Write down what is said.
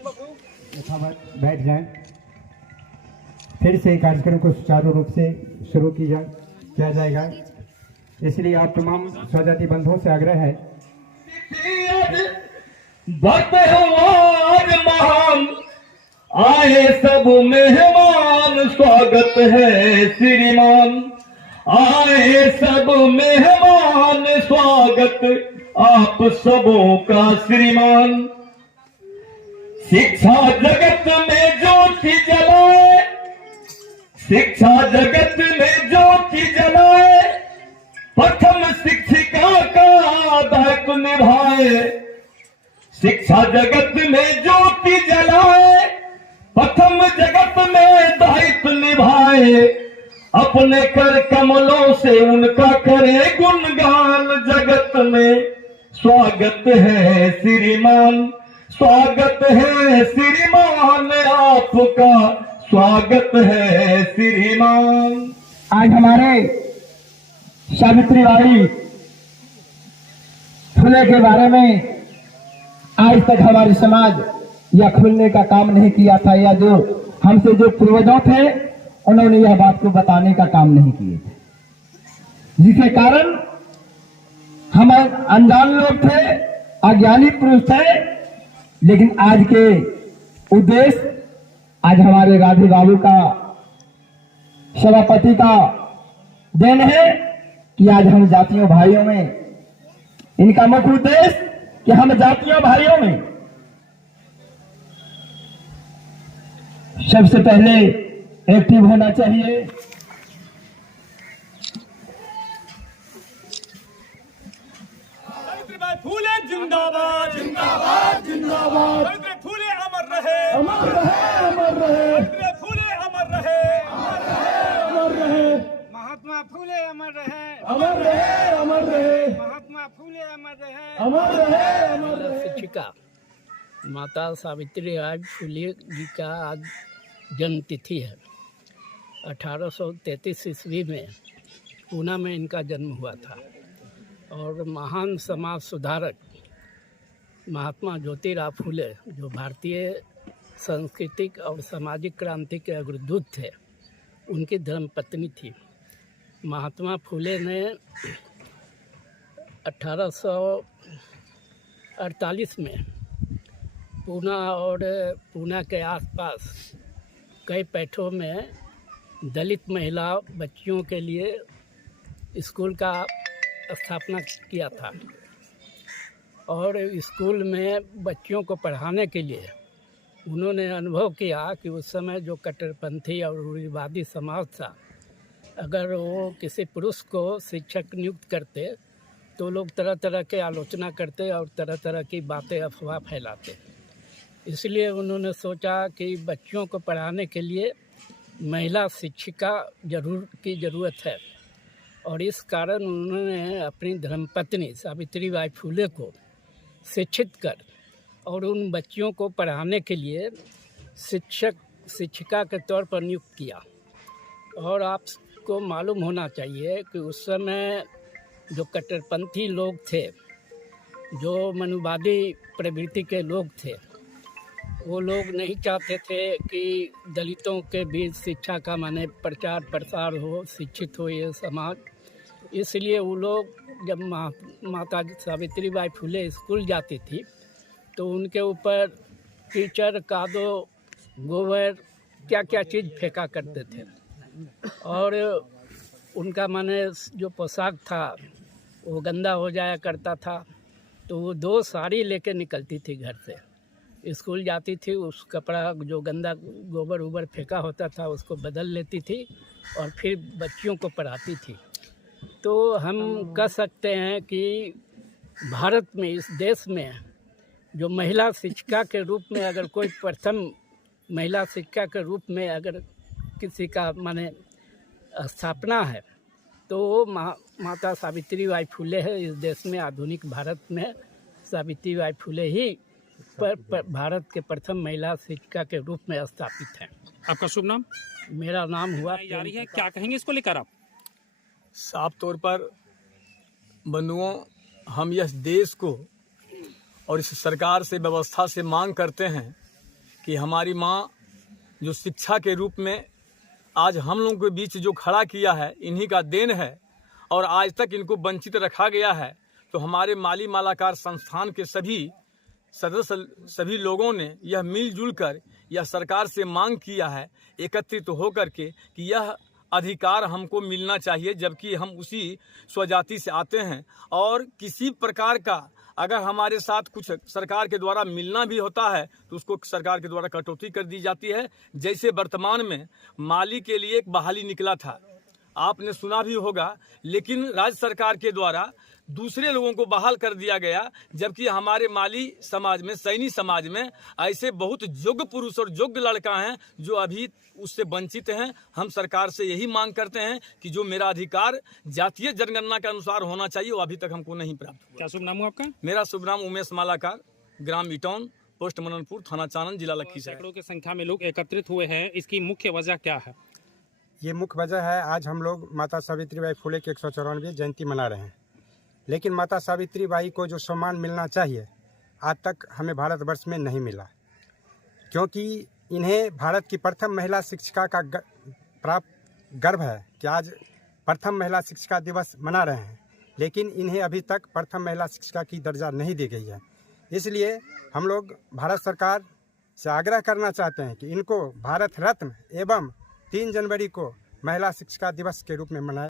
यथावत बैठ जाएं। फिर से कार्यक्रम को सुचारू रूप से शुरू किया जाएगा, इसलिए आप तमाम स्वजाति बंधुओं से आग्रह है। भगवान महान आए सब मेहमान, स्वागत है श्रीमान। आए सब मेहमान, स्वागत आप सबों का श्रीमान। शिक्षा जगत में ज्योति जलाए, शिक्षा जगत में ज्योति जलाए, प्रथम शिक्षिका का दायित्व निभाए। शिक्षा जगत में ज्योति जलाए, प्रथम जगत में दायित्व निभाए। अपने कर कमलों से उनका करे गुणगान, जगत में स्वागत है श्रीमान। स्वागत है श्रीमान, आपका स्वागत है श्रीमान। आज हमारे सावित्रीबाई फुले के बारे में आज तक हमारे समाज या खुलने का काम नहीं किया था, या जो हमसे जो पूर्वजों थे उन्होंने यह बात को बताने का काम नहीं किए थे, जिसके कारण हम अनजान लोग थे, अज्ञानी पुरुष थे। लेकिन आज के उद्देश्य, आज हमारे गांधी बाबू का सभापति का देन है कि आज हम जातियों भाइयों में, इनका मुख्य उद्देश्य कि हम जातियों भाइयों में सबसे पहले एक्टिव होना चाहिए। सावित्रीबाई फुले जिंदाबाद, जिंदाबाद जिंदाबाद। सावित्री फुले अमर रहे, अमर रहे, अमर रहे, सावित्री फुले अमर रहे, अमर रहे, अमर रहे, महात्मा फुले अमर रहे, अमर रहे, अमर रहे, महात्मा फुले अमर रहे, अमर रहे, अमर रहे। शिक्षिका माता सावित्रीबाई फुले जी का आज जन्म तिथि है। 1833 ईस्वी में पूना में इनका जन्म हुआ था और महान समाज सुधारक महात्मा ज्योतिराव फुले, जो भारतीय सांस्कृतिक और सामाजिक क्रांति के अग्रदूत थे, उनकी धर्मपत्नी थी। महात्मा फुले ने 1848 में पूना और पूना के आसपास कई पैठों में दलित महिला बच्चियों के लिए स्कूल का स्थापना किया था और स्कूल में बच्चियों को पढ़ाने के लिए उन्होंने अनुभव किया कि उस समय जो कट्टरपंथी और रूढ़िवादी समाज था, अगर वो किसी पुरुष को शिक्षक नियुक्त करते तो लोग तरह तरह के आलोचना करते और तरह तरह की बातें, अफवाह फैलाते। इसलिए उन्होंने सोचा कि बच्चियों को पढ़ाने के लिए महिला शिक्षिका की ज़रूरत है और इस कारण उन्होंने अपनी धर्मपत्नी सावित्रीबाई फुले को शिक्षित कर और उन बच्चियों को पढ़ाने के लिए शिक्षिका के तौर पर नियुक्त किया। और आपको मालूम होना चाहिए कि उस समय जो कट्टरपंथी लोग थे, जो मनुवादी प्रवृत्ति के लोग थे, वो लोग नहीं चाहते थे कि दलितों के बीच शिक्षा का माने प्रचार प्रसार हो, शिक्षित हो ये समाज। इसलिए वो लोग जब माता सावित्रीबाई फुले स्कूल जाती थी तो उनके ऊपर कीचड़, कादो, गोबर, क्या क्या चीज़ फेंका करते थे और उनका माने जो पोशाक था वो गंदा हो जाया करता था। तो वो 2 साड़ी लेके निकलती थी घर से, स्कूल जाती थी, उस कपड़ा जो गंदा गोबर उबर फेंका होता था उसको बदल लेती थी और फिर बच्चियों को पढ़ाती थी। तो हम कह सकते हैं कि भारत में, इस देश में जो महिला शिक्षिका के रूप में अगर कोई प्रथम महिला शिक्षिका के रूप में अगर किसी का माने स्थापना है तो वो माता सावित्रीबाई फुले है। इस देश में, आधुनिक भारत में सावित्रीबाई फुले ही भारत के प्रथम महिला शिक्षिका के रूप में स्थापित हैं। आपका शुभ नाम? मेरा नाम हुआ जारी है, क्या कहेंगे इसको लेकर आप? साफ तौर पर बंधुओं, हम इस देश को और इस सरकार से, व्यवस्था से मांग करते हैं कि हमारी माँ जो शिक्षा के रूप में आज हम लोगों के बीच जो खड़ा किया है, इन्हीं का देन है और आज तक इनको वंचित रखा गया है। तो हमारे माली मालाकार संस्थान के सभी सदस्य, सभी लोगों ने यह मिलजुल कर यह सरकार से मांग किया है, एकत्रित होकर के, कि यह अधिकार हमको मिलना चाहिए, जबकि हम उसी स्वजाति से आते हैं। और किसी प्रकार का अगर हमारे साथ कुछ सरकार के द्वारा मिलना भी होता है तो उसको सरकार के द्वारा कटौती कर दी जाती है। जैसे वर्तमान में माली के लिए एक बहाली निकला था, आपने सुना भी होगा, लेकिन राज्य सरकार के द्वारा दूसरे लोगों को बहाल कर दिया गया, जबकि हमारे माली समाज में, सैनी समाज में ऐसे बहुत योग्य पुरुष और योग्य लड़का हैं जो अभी उससे वंचित हैं। हम सरकार से यही मांग करते हैं कि जो मेरा अधिकार जातीय जनगणना के अनुसार होना चाहिए वो अभी तक हमको नहीं प्राप्त हुआ। क्या शुभ नाम हुआ आपका? मेरा शुभ नाम उमेश मालाकार, ग्राम इटौन, पोस्ट मननपुर, थाना चानन, जिला लखीसराय। सैकड़ों की संख्या में लोग एकत्रित हुए हैं, इसकी मुख्य वजह क्या है? ये मुख्य वजह है, आज हम लोग माता सावित्रीबाई फुले की 194वीं जयंती मना रहे हैं। लेकिन माता सावित्रीबाई को जो सम्मान मिलना चाहिए आज तक हमें भारतवर्ष में नहीं मिला, क्योंकि इन्हें भारत की प्रथम महिला शिक्षिका का प्राप्त गर्व है कि आज प्रथम महिला शिक्षिका दिवस मना रहे हैं, लेकिन इन्हें अभी तक प्रथम महिला शिक्षिका की दर्जा नहीं दी गई है। इसलिए हम लोग भारत सरकार से आग्रह करना चाहते हैं कि इनको भारत रत्न एवं 3 जनवरी को महिला शिक्षिका दिवस के रूप में मनाएं।